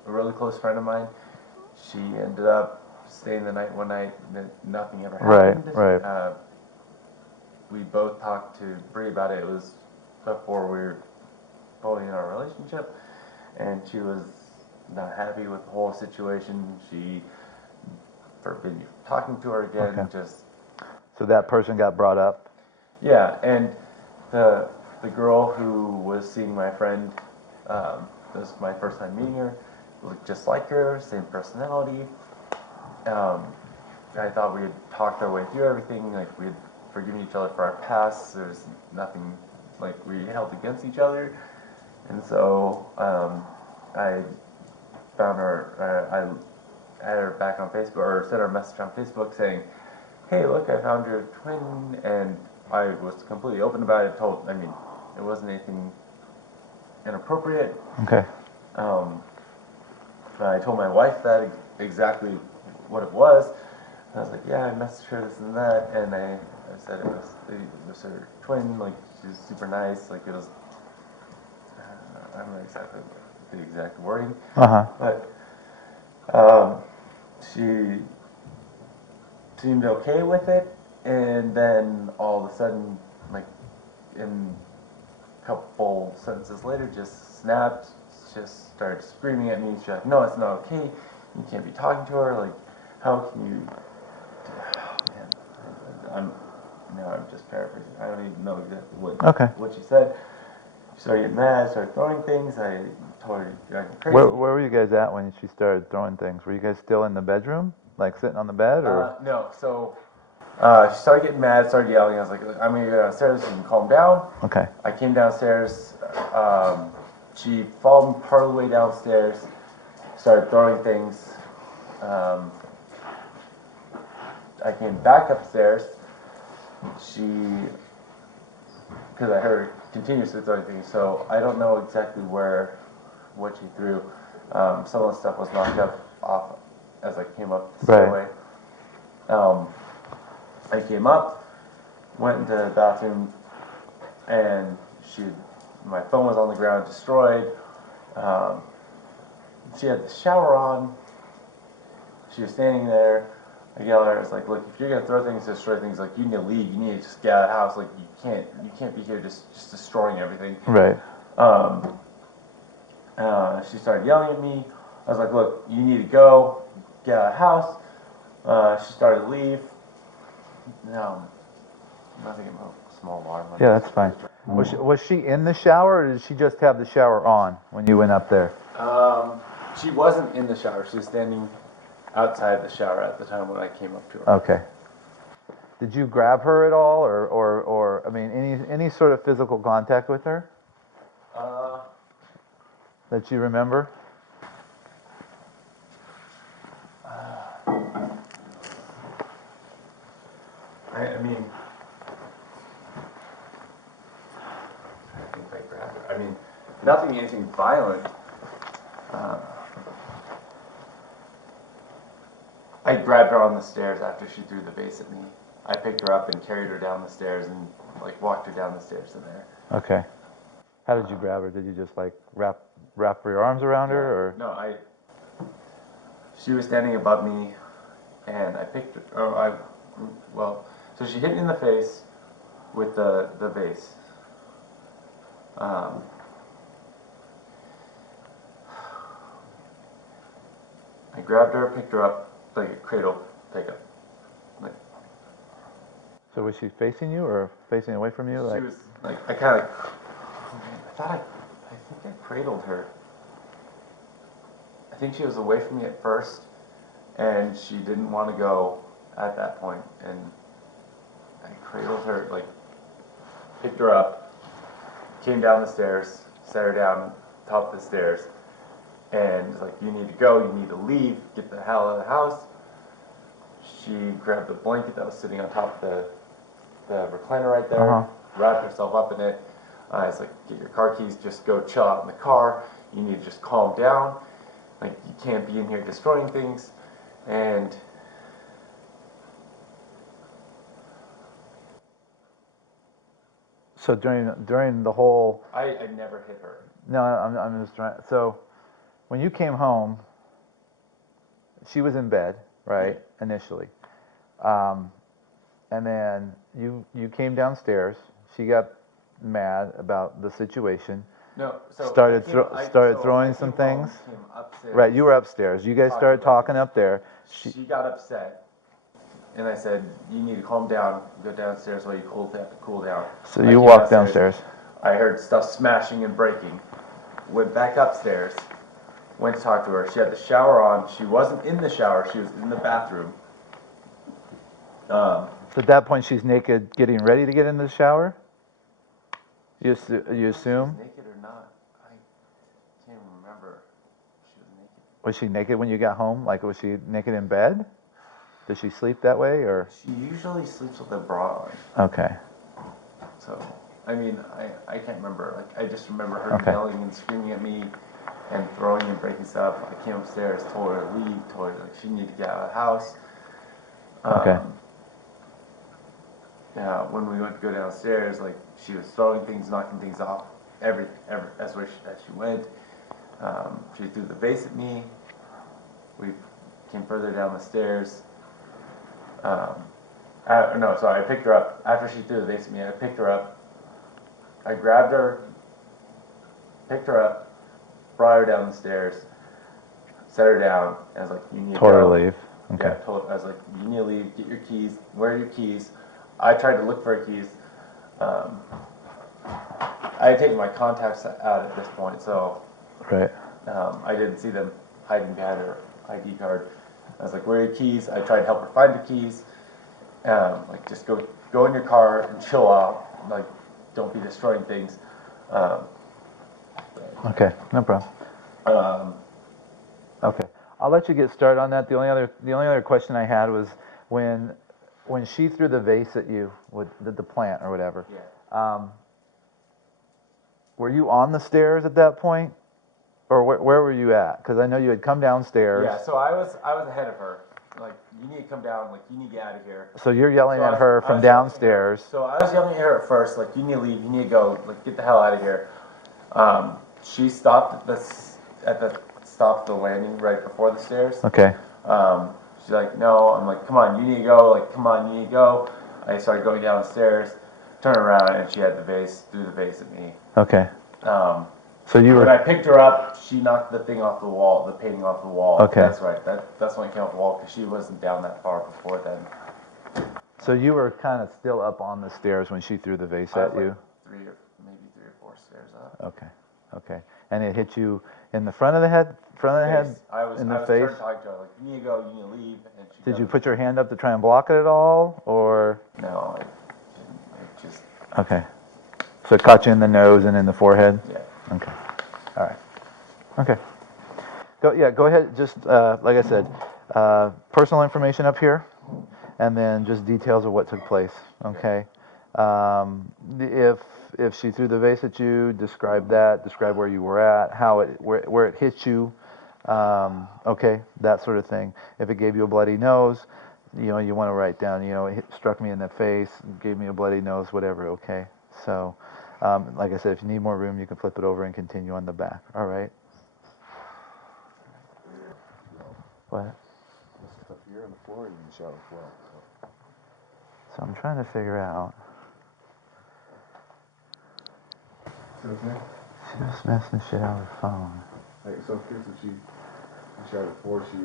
a really close friend of mine. She ended up staying the night one night, and nothing ever happened. Right. We both talked to Bree about it. It was before we were fully in our relationship, and she was not happy with the whole situation. She forbid me from talking to her again. Okay. Just So that person got brought up? yeah, and the the girl who was seeing my friend, this was my first time meeting her, looked just like her, same personality. I thought we had talked our way through everything, like we had forgiven each other for our past. There's nothing like we held against each other, and so I found her. I had her back on Facebook, or sent her a message on Facebook saying, "Hey, look, I found your twin," and I was completely open about it. I mean, it wasn't anything inappropriate. Okay. I told my wife that exactly what it was. I was like, yeah, I messaged her this and that, and I said it was her twin, like, she's super nice, like, it was, I don't know exactly the exact wording, Uh-huh. but she seemed okay with it, and then all of a sudden, like, in a couple sentences later, just snapped, just started screaming at me. She's like, no, it's not okay, you can't be talking to her, like, how can you, man, I'm just paraphrasing. I don't even know exactly what she said. She started getting mad, started throwing things. I told her you're acting crazy. Where were you guys at when she started throwing things? Were you guys still in the bedroom, like sitting on the bed, or? No. So she started getting mad, started yelling. I was like, I'm gonna go downstairs. You can calm down. Okay. I came downstairs. She followed me part of the way downstairs. Started throwing things. I came back upstairs. Because I heard her continuously throwing things, so I don't know exactly what she threw. Some of the stuff was knocked up off as I came up the stairway. I came up, went into the bathroom, and my phone was on the ground, destroyed. She had the shower on. She was standing there. I yelled at her. I was like, "Look, if you're gonna throw things, destroy things, like you need to leave. You need to just get out of the house. Like you can't be here just destroying everything." Right. She started yelling at me. I was like, "Look, you need to go. Get out of the house." She started to leave. No, nothing about small alarm. Yeah, that's fine. Was she in the shower, or did she just have the shower on when you went up there? She wasn't in the shower. She was standing outside the shower at the time when I came up to her. Okay. Did you grab her at all, or I mean, any sort of physical contact with her that you remember? I mean, I think I grabbed her. I mean, anything violent. I grabbed her on the stairs after she threw the vase at me. I picked her up and carried her down the stairs and like walked her down the stairs to there. Okay. How did you grab her? Did you just like wrap your arms around her, or? No, she was standing above me, and I picked her. So she hit me in the face with the vase. I grabbed her, picked her up like a cradle pickup. Like, So was she facing you or facing away from you? she was like, I kind of, I think I cradled her. I think she was away from me at first, and she didn't want to go at that point, and I cradled her, like, picked her up, came down the stairs, set her down top of the stairs, and was like, you need to go, you need to leave, get the hell out of the house. She grabbed the blanket that was sitting on top of the recliner right there, wrapped herself up in it. I was like, get your car keys, just go chill out in the car, you need to just calm down, like, you can't be in here destroying things, and So during the whole. I never hit her. No, I'm just trying. So when you came home, she was in bed, right? Initially, and then you came downstairs. She got mad about the situation. No, so Started throwing I some came home, things. came upstairs. Right, you were upstairs. You guys started talking up there. She got upset, and I said, "You need to calm down. Go downstairs while you cool down." So I you came walked downstairs. I heard stuff smashing and breaking. Went back upstairs, went to talk to her. She had the shower on. She wasn't in the shower, she was in the bathroom. So at that point, she's naked, getting ready to get into the shower? You assume? She was naked or not? I can't remember. She was naked. Was she naked when you got home? Like, was she naked in bed? Does she sleep that way, or? She usually sleeps with a bra on. Okay. So, I mean, I can't remember. Like, I just remember her Okay. yelling and screaming at me and throwing and breaking stuff. I came upstairs, told her to leave, told her like she needed to get out of the house. Okay. Yeah, when we went to go downstairs, like she was throwing things, knocking things off, every as she went. She threw the vase at me. We came further down the stairs. No, sorry, I picked her up after she threw the vase at me. I picked her up. I grabbed her, picked her up, brought her down the stairs, set her down, and I was like, "You need to Told her go." to leave. Okay. Yeah, I was like, "You need to leave. Get your keys. Where are your keys?" I tried to look for her keys. I had taken my contacts out at this point, so Right. I didn't see them hiding behind her ID card. I was like, "Where are your keys?" I tried to help her find the keys. Like, just go in your car and chill out. Like, don't be destroying things. Okay. No problem. Um, Okay. I'll let you get started on that. The only other question I had was when she threw the vase at you with the plant or whatever. yeah. Were you on the stairs at that point, or where were you at? Because I know you had come downstairs. Yeah. So I was ahead of her. Like, you need to come down. Like, you need to get out of here. So you're yelling So at her I from was yelling at her. downstairs. So I was yelling at her at first, like, "You need to leave. You need to go. Like, get the hell out of here." She stopped at the landing right before the stairs. Okay. She's like, "No." I'm like, "Come on, you need to go. Like, come on, you need to go." I started going down the stairs, turned around, and she had threw the vase at me. Okay. So you When were I picked her up, she knocked the thing off the wall, the painting off the wall. Okay. That's right. That's when it came off the wall because she wasn't down that far before then. so you were kind of still up on the stairs when she threw the vase I at was you. like maybe three or four stairs up. Okay. Okay. And it hit you in the front of the head, I was in the turned face. talking to her like, "You need to go. You need to leave." And she Did you goes, put your hand up to try and block it at all, or? "No, I didn't. It just Okay. So it caught you in the nose and in the forehead? yeah." Okay. All right. Okay. Go ahead. Just, like I said, personal information up here, and then just details of what took place, okay? If she threw the vase at you, describe that, describe where you were at, where it hit you, okay, that sort of thing. If it gave you a bloody nose, you want to write down, it struck me in the face, gave me a bloody nose, whatever, okay? So, like I said, if you need more room, you can flip it over and continue on the back, all right? What? Stuff here on the floor and in the shower as well. So I'm trying to figure out. See what I'm saying? She was messing shit out of her phone. Like, so here's what she showered before she.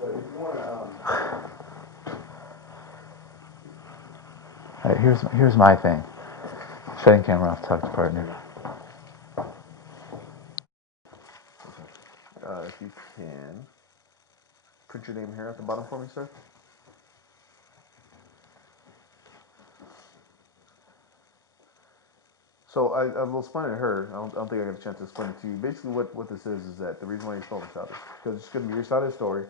But if you want to, All right, here's my thing. Shutting camera off. Talk to partner. if you can, print your name here at the bottom for me, sir. So I was explaining to her. I don't think I got a chance to explain it to you. Basically, what this is that the reason why you spell this out is because it's going to be your side of the story,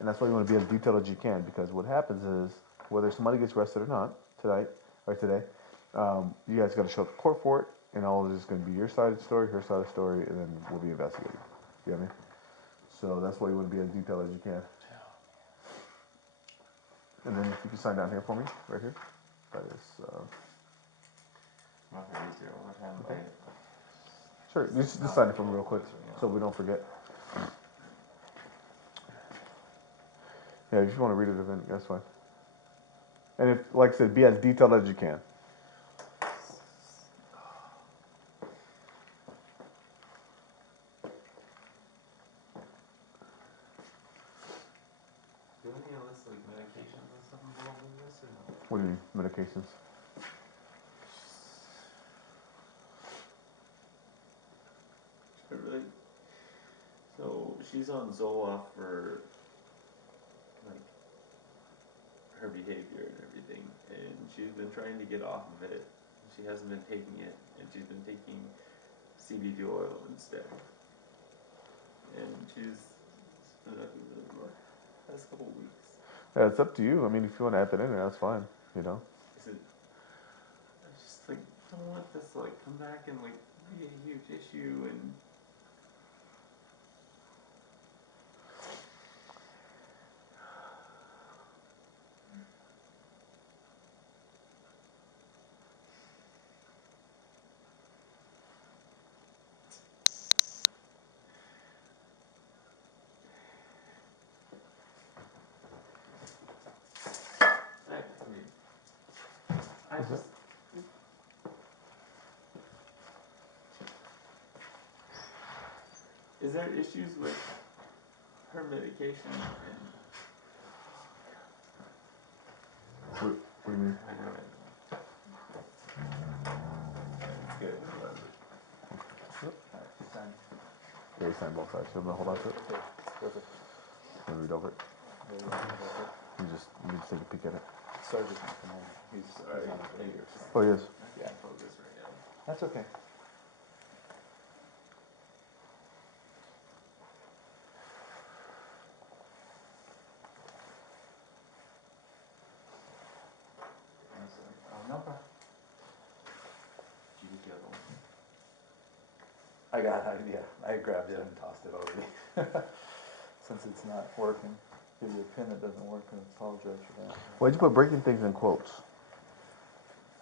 and that's why you want to be as detailed as you can. Because what happens is whether somebody gets arrested or not tonight or today, you guys got to show up to court for it, and all of this is going to be your side of the story, her side of the story, and then we'll be investigating. You know what I mean? So that's why you want to be as detailed as you can. And then if you can sign down here for me, right here. That is. Okay, easier one more time. Okay. Sure, just sign it for me real quick so we don't forget. Yeah, if you want to read it, then that's fine. And if, like I said, be as detailed as you can. Do any of this like medications and stuff involved in this or no? What do you mean, medications? Really? So she's on Zoloft for like her behavior and everything, and she's been trying to get off of it. She hasn't been taking it, and she's been taking CBD oil instead. And she's been up in the last couple of weeks. Yeah, it's up to you. I mean, if you want to add that in there, that's fine. You know. Is it? I just like don't want this to like come back and like be a huge issue and. I Is it? just. Is there issues with her medication and What do you mean? I know it. It's good. Yeah, you sign both sides. You want me to hold on to it? Okay, perfect. Let me read over it. There you go. You just take a peek at it. Sergeant, come on. He's on his way here. Oh, yes. Yeah. Focus right now. That's okay. No problem. Did you get the other one? I grabbed it and tossed it already. Since it's not working, give you a pin that doesn't work, I apologize for that. Why'd you put breaking things in quotes?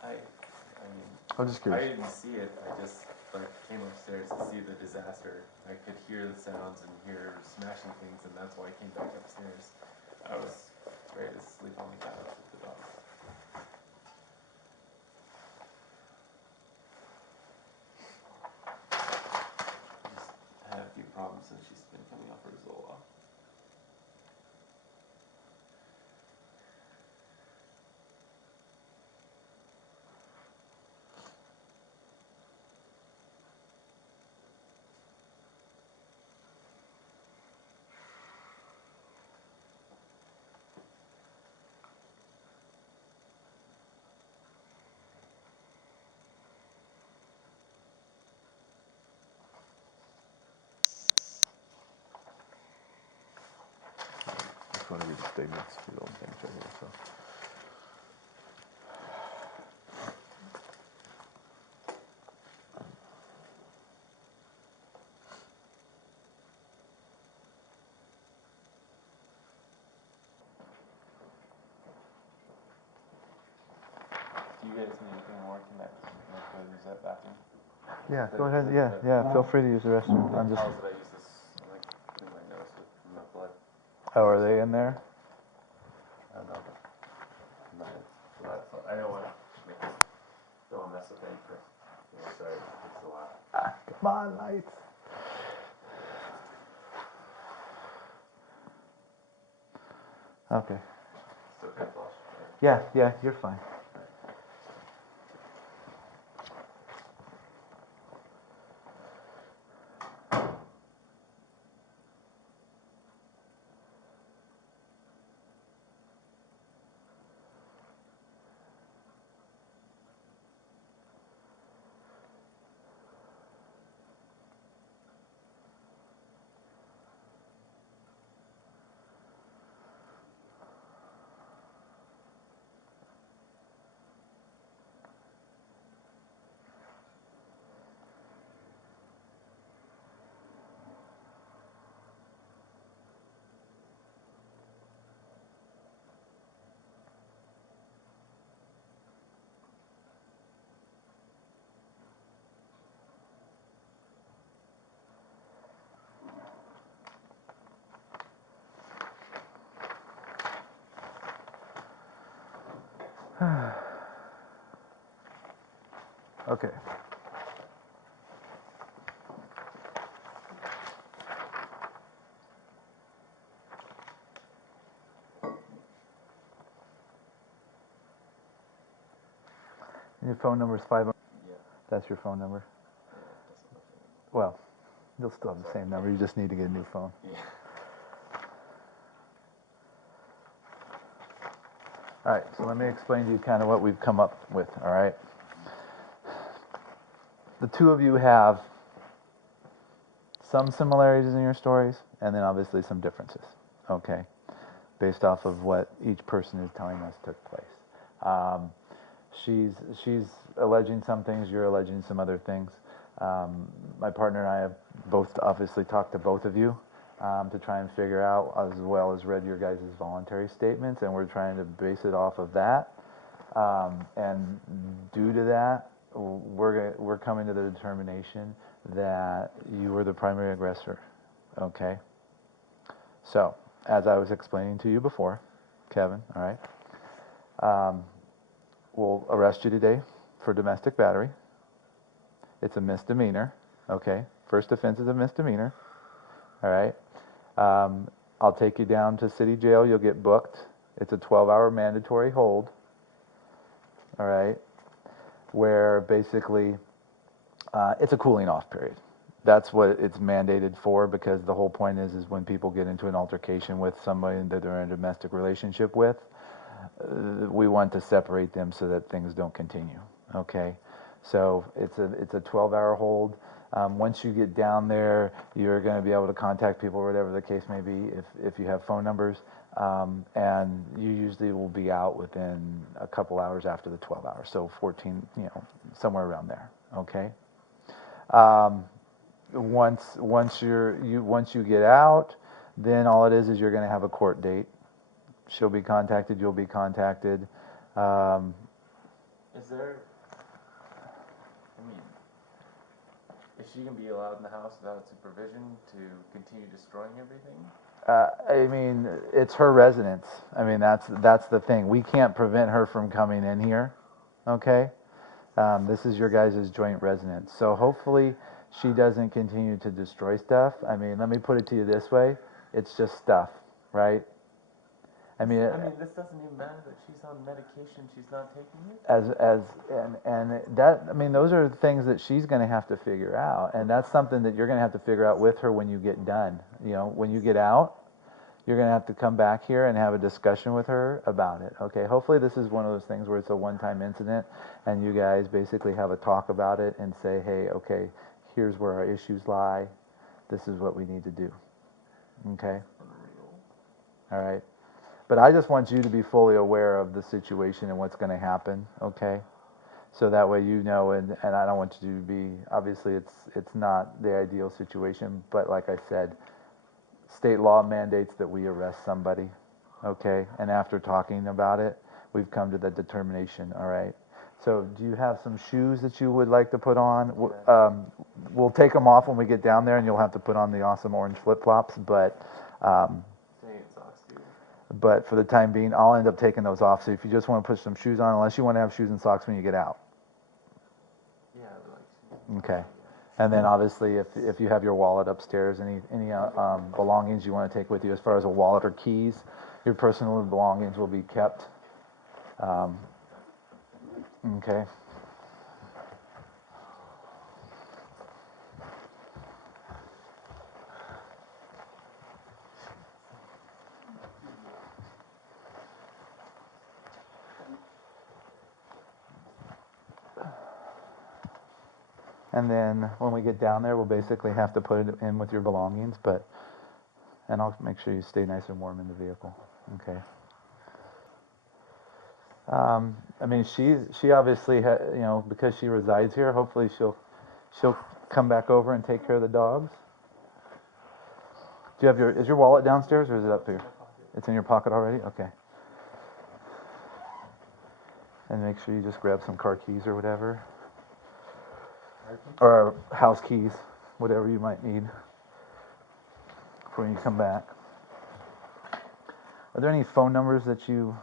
I mean, I'm just I curious. didn't see it. I just like came upstairs to see the disaster. I could hear the sounds and hear smashing things, and that's why I came back upstairs. I was ready to sleep on the couch with the dog. Just had a few problems since she's been coming off her Zoloft. Just want to read the statements. These old things right here. So. Do you guys need anything more? Can I go use that bathroom? Yeah, go ahead, yeah, feel free to use the restroom. I'm just, How did I use this? I'm like clean my nose with my blood. oh, are they in there? I don't know. I don't want to don't want to mess with anything. Yeah, sorry, it takes a while. Come on, lights. Okay. Still kind of flush. Yeah, you're fine. Okay. Your phone number is 5. Yeah. That's your phone number. Yeah, that's what I figured. Well, you'll still have the same number. You just need to get a new phone. Yeah. All right, so let me explain to you kind of what we've come up with, all right? The two of you have some similarities in your stories, and then obviously some differences, okay? Based off of what each person is telling us took place. She's alleging some things, you're alleging some other things. My partner and I have both obviously talked to both of you to try and figure out, as well as read your guys' voluntary statements, and we're trying to base it off of that. And due to that, we're coming to the determination that you were the primary aggressor, okay? So, as I was explaining to you before, Kevin, all right, we'll arrest you today for domestic battery. It's a misdemeanor, okay? First offense is a misdemeanor, all right? I'll take you down to city jail. You'll get booked. It's a 12-hour mandatory hold, all right? Where basically it's a cooling off period. That's what it's mandated for, because the whole point is when people get into an altercation with somebody that they're in a domestic relationship with, we want to separate them so that things don't continue, okay? So it's a 12-hour hold. Once you get down there, you're going to be able to contact people, whatever the case may be, if you have phone numbers, and you usually will be out within a couple hours after the 12 hours, so 14, somewhere around there, okay? Once you get out, then all it is you're going to have a court date. She'll be contacted, you'll be contacted. Is there, is she going to be allowed in the house without supervision to continue destroying everything? It's her residence. That's the thing. We can't prevent her from coming in here, okay? This is your guys' joint residence. So hopefully she doesn't continue to destroy stuff. Let me put it to you this way. It's just stuff, right? This doesn't even matter that she's on medication, she's not taking it? Those are things that she's going to have to figure out, and that's something that you're going to have to figure out with her when you get done. When you get out, you're going to have to come back here and have a discussion with her about it, okay? Hopefully this is one of those things where it's a one-time incident, and you guys basically have a talk about it and say, hey, okay, here's where our issues lie. This is what we need to do, okay? All right. But I just want you to be fully aware of the situation and what's going to happen, okay? So that way you know, and I don't want you to be, obviously it's not the ideal situation, but like I said, state law mandates that we arrest somebody, okay? And after talking about it, we've come to the determination, all right? So do you have some shoes that you would like to put on? We'll take them off when we get down there, and you'll have to put on the awesome orange flip-flops, but but for the time being, I'll end up taking those off. So if you just want to put some shoes on, unless you want to have shoes and socks when you get out. Yeah, I would like to. Okay. And then obviously, if you have your wallet upstairs, any belongings you want to take with you, as far as a wallet or keys, your personal belongings will be kept. Okay. And then when we get down there, we'll basically have to put it in with your belongings, and I'll make sure you stay nice and warm in the vehicle. Okay. She obviously, because she resides here, hopefully she'll come back over and take care of the dogs. Do you have is your wallet downstairs or is it up here? It's in your pocket already? Okay. And make sure you just grab some car keys or whatever. Or house keys, whatever you might need before you come back. Are there any phone numbers that you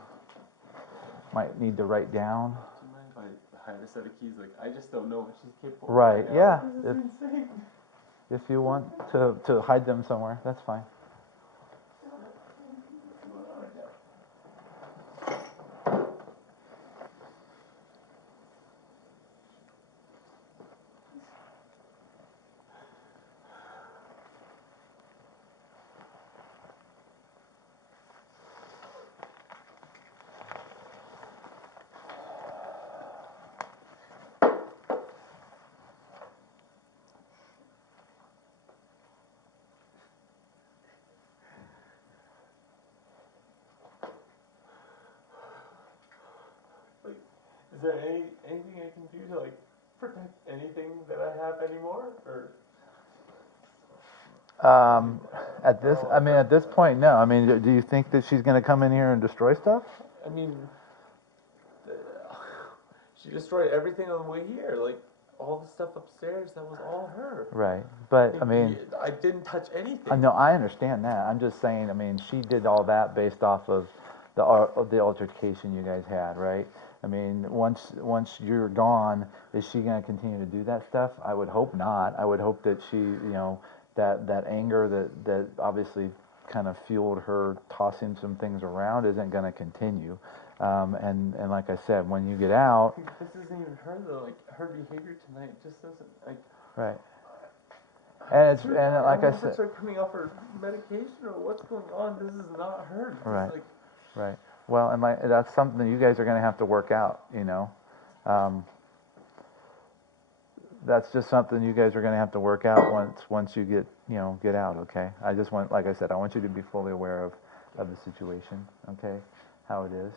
might need to write down? Do you mind if I hide a set of keys? I just don't know what she's capable of. Right, yeah. This is insane. If you want to hide them somewhere, that's fine. there anything I can do to like protect anything that I have anymore, or? At this point, no. I mean, do you think that she's gonna come in here and destroy stuff? I mean, the, she destroyed everything on the way here. Like all the stuff upstairs, that was all her. Right, but I mean, I didn't touch anything. no, I understand that. I'm just saying. I mean, she did all that based off of the altercation you guys had, right? I mean, once you're gone, is she gonna continue to do that stuff? I would hope not. I would hope that she, that anger that obviously kind of fueled her tossing some things around isn't gonna continue. And like I said, when you get out, This isn't even her though. Like her behavior tonight just doesn't like. right? And like I said, Start coming off her medication or what's going on. This is not her. This right. is like, Right. Well, and that's something you guys are going to have to work out, That's just something you guys are going to have to work out once you get out, okay? I just want, like I said, I want you to be fully aware of the situation, okay? How it is.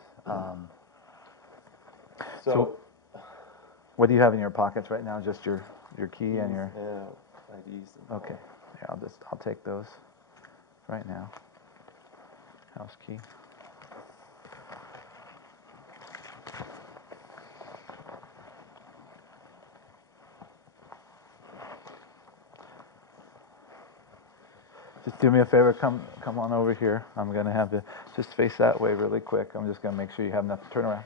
So what do you have in your pockets right now? Just your key and your... Yeah, IDs. Okay. Yeah, I'll take those right now. House key. Just do me a favor, come on over here. I'm gonna have to just face that way really quick. I'm just gonna make sure you have nothing. Turn around,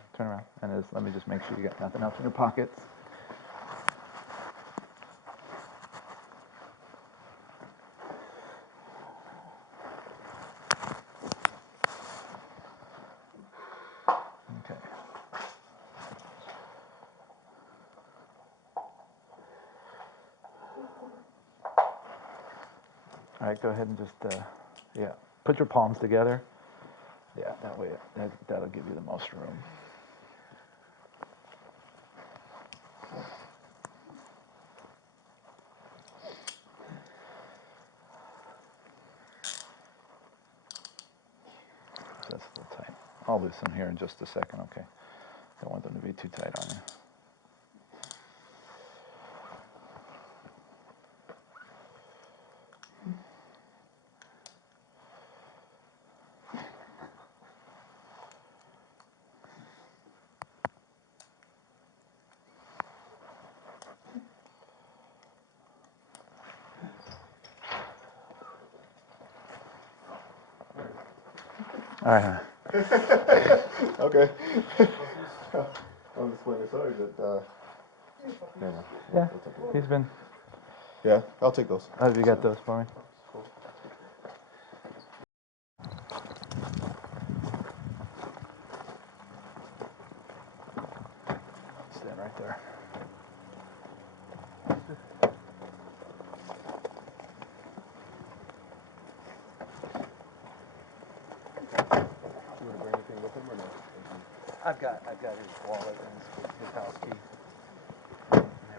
and let me just make sure you got nothing else in your pockets. Okay. All right, go ahead and just put your palms together. Yeah, that way that'll give you the most room. That's a little tight. I'll loosen here in just a second, okay? Don't want them to be too tight on you. All right. Okay. I'm just playing sorry that. Yeah, he's been. Yeah, I'll take those. Have you got those for me? Stand right there. You want to bring anything with him or no? I've got his wallet and his